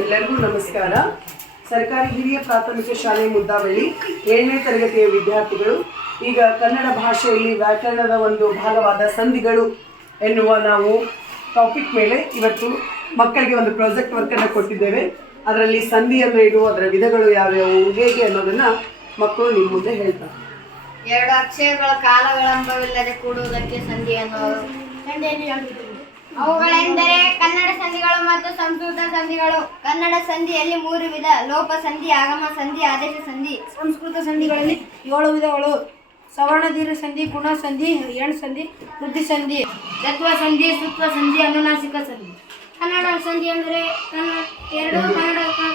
ಎಲ್ಲರಿಗೂ ನಮಸ್ಕಾರ. ಸರ್ಕಾರಿ ಹಿರಿಯ ಪ್ರಾಥಮಿಕ ಶಾಲೆ ಮುದ್ದಾಬಳ್ಳಿ 7ನೇ ತರಗತಿಯ ವಿದ್ಯಾರ್ಥಿಗಳು ಈಗ ಕನ್ನಡ ಭಾಷೆಯಲ್ಲಿ ವ್ಯಾಕರಣದ ಒಂದು ಭಾಗವಾದ ಸಂಧಿಗಳು ಎನ್ನುವ ನಾವು ಟಾಪಿಕ್ ಮೇಲೆ ಇವತ್ತು ಮಕ್ಕಳಿಗೆ ಒಂದು ಪ್ರಾಜೆಕ್ಟ್ ವರ್ಕನ್ನು ಕೊಟ್ಟಿದ್ದೇವೆ. ಅದರಲ್ಲಿ ಸಂಧಿ ಅಂದರೆ ಏನು, ಅದರ ವಿಧಗಳು ಯಾವ್ಯಾವು, ಹೇಗೆ ಅನ್ನೋದನ್ನು ಮಕ್ಕಳು ನಿಮ್ಮ ಮುಂದೆ ಹೇಳ್ತಾರೆ. ಎರಡು ಅಕ್ಷರಗಳ ಕಾಲವಿಳಂಬವಿಲ್ಲದೆ ಕೂಡುವುದಕ್ಕೆ ಸಂಧಿ ಅನ್ನುವರು. ಅವುಗಳೆಂದರೆ ಕನ್ನಡ ಸಂಧಿಗಳು ಮತ್ತು ಸಂಸ್ಕೃತ ಸಂಧಿಗಳು. ಕನ್ನಡ ಸಂಧಿಯಲ್ಲಿ 3 ವಿಧ: ಲೋಪ ಸಂಧಿ, ಆಗಮ ಸಂಧಿ, ಆದೇಶ ಸಂಧಿ. ಸಂಸ್ಕೃತ ಸಂಧಿಗಳಲ್ಲಿ 7 ವಿಧಗಳು: ಸವರ್ಣ ದೀರ್ಘ ಸಂಧಿ, ಗುಣ ಸಂಧಿ, ಎಣ್ ಸಂಧಿ, ವೃದ್ಧಿ ಸಂಧಿ, ತತ್ವ ಸಂಧಿ, ಸುತ್ವ ಸಂಧಿ, ಅನುನಾಸಿಕ ಸಂಧಿ. ಕನ್ನಡ ಸಂಧಿ ಅಂದರೆ ಎರಡು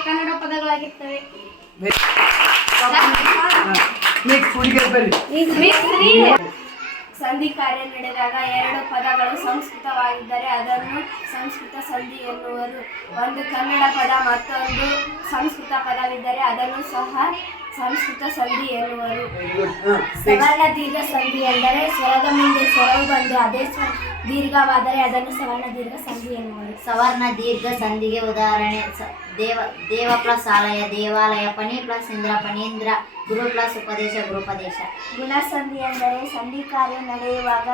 ಕನ್ನಡ ಪದಗಳಾಗಿರ್ತವೆ. ಸಂಧಿ ಕಾರ್ಯ ನಡೆದಾಗ 2 ಪದಗಳು ಸಂಸ್ಕೃತವಾಗಿದ್ದರೆ ಅದನ್ನು ಸಂಸ್ಕೃತ ಸಂಧಿ ಎನ್ನುವರು. ಒಂದು ಕನ್ನಡ ಪದ ಮತ್ತೊಂದು ಸಂಸ್ಕೃತ ಪದವಿದ್ದರೆ ಅದನ್ನು ಸಹ ಸಂಸ್ಕೃತ ಸಂಧಿ ಎನ್ನುವರು. ಸವರ್ಣ ದೀರ್ಘ ಸಂಧಿ ಎಂದರೆ ಸ್ವರದ ಮುಂದೆ ಸ್ವರವು ಬಂದು ಅದೇ ದೀರ್ಘವಾದರೆ ಅದನ್ನು ಸವರ್ಣ ದೀರ್ಘ ಸಂಧಿ ಎನ್ನುವರು. ಸವರ್ಣ ದೀರ್ಘ ಸಂಧಿಗೆ ಉದಾಹರಣೆ: ದೇವ ಪ್ಲಸ್ ಆಲಯ, ದೇವಾಲಯ. ಪಣಿ ಪ್ಲಸ್ ಇಂದ್ರ, ಪಣೀಂದ್ರ. ಗುರು ಪ್ಲಸ್ ಉಪದೇಶ, ಗುರುಪದೇಶ. ಗುಣ ಸಂಧಿ ಎಂದರೆ ಸಂಧಿ ಕಾರ್ಯ ನಡೆಯುವಾಗ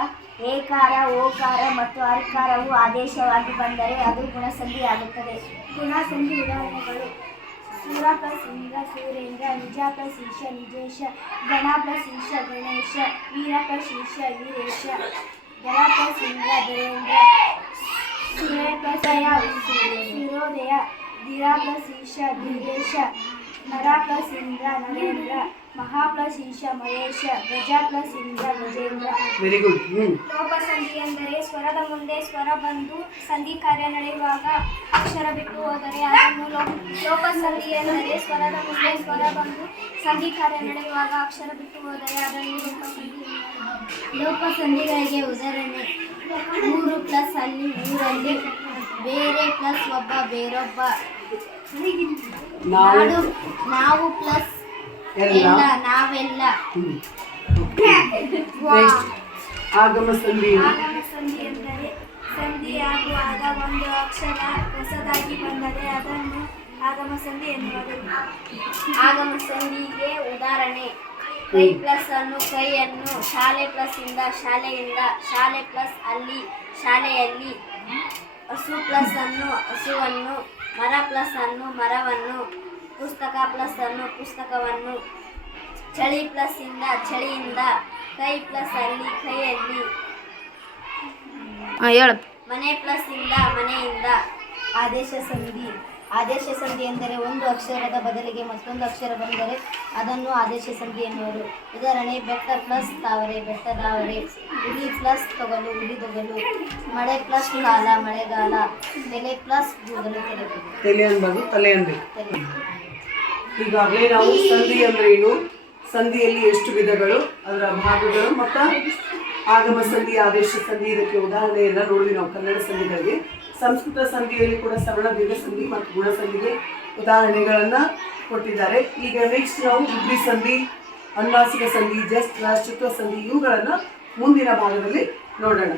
ಏಕಾರ, ಓಕಾರ ಮತ್ತು ಅರ್ಕಾರವು ಆದೇಶವಾಗಿ ಬಂದರೆ ಅದು ಗುಣಸಂಧಿ ಆಗುತ್ತದೆ. ಗುಣ ಸಂಧಿ ಉದಾಹರಣೆಗಳು: ಸೂರ ಪ್ಲಸ್ ಇಂದ್ರ, ಸೂರೇಂದ್ರ. ನಿಜ ಪ್ಲಸ್ ಈಶ, ನಿಜೇಶ. ಗಣ ಪ್ಲಸ್ ಈಶ, ಗಣೇಶ. ವೀರ ಪ್ಲಸ್ ಈಶ, ವೀರೇಶ. ದರ ಪ್ಲಸ್ ಇಂದ್ರ, ದರೇಂದ್ರ. ಸೂರ್ಯ ಪ್ಲಸ್ ಸೂರ್ಯೋದಯ. ಧೀರ ಪ್ಲಸ್ ಈಶ, ಧೀರೇಶ. ನರ ಪ್ಲಸ್ ಇಂದ್ರ, ನರೇಂದ್ರ. ಮಹಾ ಪ್ಲಸ್ ಈಶ, ಮಹೇಶ. ಗಜ plus Indra, Gajendra. Very good. ಲೋಪ ಸಂಧಿ ಎಂದರೆ ಸ್ವರದ ಮುಂದೆ ಸ್ವರ ಬಂದು ಸಂಧಿ ಕಾರ್ಯ ನಡೆಯುವಾಗ ಅಕ್ಷರ ಬಿಟ್ಟು ಹೋದರೆ ಅದನ್ನು ಲೋಪ ಸಂಧಿ ಎಂದರೆ ಸ್ವರದ ಮುಂದೆ ಸ್ವರ ಬಂದು ಸಂಧಿ ಕಾರ್ಯ ನಡೆಯುವಾಗ ಅಕ್ಷರ ಬಿಟ್ಟು ಹೋದರೆ ಅದನ್ನು ಲೋಪ ಸಂಧಿ. ಲೋಪ ಸಂಧಿಗಳಿಗೆ ಉದಾಹರಣೆ: 3 ಪ್ಲಸ್ ಅಲ್ಲಿ, ಊರಲ್ಲಿ. ಬೇರೆ ಪ್ಲಸ್ ಒಬ್ಬ, ಬೇರೊಬ್ಬ. ನಾವು ಪ್ಲಸ್ ಎಲ್ಲ, ನಾವೆಲ್ಲ. ಆಗಮ ಸಂಧಿ. ಆಗಮ ಸಂಧಿ ಎಂದರೆ ಸಂಧಿಯಾಗುವಾಗ ಒಂದು ಅಕ್ಷರ ಹೊಸದಾಗಿ ಬಂದರೆ ಅದನ್ನು ಆಗಮ ಸಂಧಿ ಎನ್ನುವರು. ಆಗಮ ಸಂಧಿಗೆ ಉದಾಹರಣೆ: ಕೈ ಪ್ಲಸ್ ಅನ್ನು, ಕೈಯನ್ನು. ಶಾಲೆ ಪ್ಲಸ್ ಇಂದ, ಶಾಲೆಯಿಂದ. ಶಾಲೆ ಪ್ಲಸ್ ಅಲ್ಲಿ, ಶಾಲೆಯಲ್ಲಿ. ಹಸು ಪ್ಲಸ್ ಅನ್ನು, ಹಸುವನ್ನು. ಮರ ಪ್ಲಸ್ ಅನ್ನು, ಮರವನ್ನು. ಪುಸ್ತಕ ಪ್ಲಸ್ ಅನ್ನು, ಪುಸ್ತಕವನ್ನು. ಚಳಿ ಪ್ಲಸ್ ಇಂದ, ಚಳಿಯಿಂದ. ಕೈ ಪ್ಲಸ್ ಅಲ್ಲಿ, ಕೈಯಲ್ಲಿ. ಮನೆ ಪ್ಲಸ್ ಇಂದ, ಮನೆಯಿಂದ. ಆದೇಶ ಸಂಧಿ. ಆದೇಶ ಸಂಧಿ ಎಂದರೆ ಒಂದು ಅಕ್ಷರದ ಬದಲಿಗೆ ಮತ್ತೊಂದು ಅಕ್ಷರ ಬಂದರೆ ಅದನ್ನು ಆದೇಶ ಸಂಧಿ ಎನ್ನುವರು. ಉದಾಹರಣೆ: ಬೆಟ್ಟ ಪ್ಲಸ್ ತಾವರೆ, ಬೆಟ್ಟದಾವರೆ. ಉಡಿ ಪ್ಲಸ್ ತೊಗಲು, ಉಡಿದೊಗಲು. ಮಳೆ ಪ್ಲಸ್ ಕಾಲ, ಮಳೆಗಾಲ. ತಲೆ ಪ್ಲಸ್ ಕೂದಲು, ತಲೆ ಅನ್ಬಾರ್ದು, ತಲೆ ಅನ್ಬೇಕು. ಈಗಾಗಲೇ ನಾವು ಸಂಧಿ ಅಂದ್ರೆ ಏನು, ಸಂಧಿಯಲ್ಲಿ ಎಷ್ಟು ವಿಧಗಳು, ಅದರ ಭಾಗಗಳು ಮತ್ತು ಆಗಮ ಸಂಧಿ, ಆದೇಶ ಸಂಧಿ, ಇದಕ್ಕೆ ಉದಾಹರಣೆಯನ್ನು ನೋಡಿದ್ವಿ ನಾವು ಕನ್ನಡ ಸಂಧಿಗಳಿಗೆ. ಸಂಸ್ಕೃತ ಸಂಧಿಯಲ್ಲಿ ಕೂಡ ಸವರ್ಣ ದೀರ್ಘ ಸಂಧಿ ಮತ್ತು ಗುಣ ಸಂಧಿಗೆ ಉದಾಹರಣೆಗಳನ್ನು ಕೊಟ್ಟಿದ್ದಾರೆ. ಈಗ ನೆಕ್ಸ್ಟ್ ನಾವು ವೃದ್ಧಿ ಸಂಧಿ, ಅನುನಾಸಿಕ ಸಂಧಿ, ಜಸ್ಟ್, ರಾಷ್ಟ್ರತ್ವ ಸಂಧಿ ಇವುಗಳನ್ನು ಮುಂದಿನ ಭಾಗದಲ್ಲಿ ನೋಡೋಣ.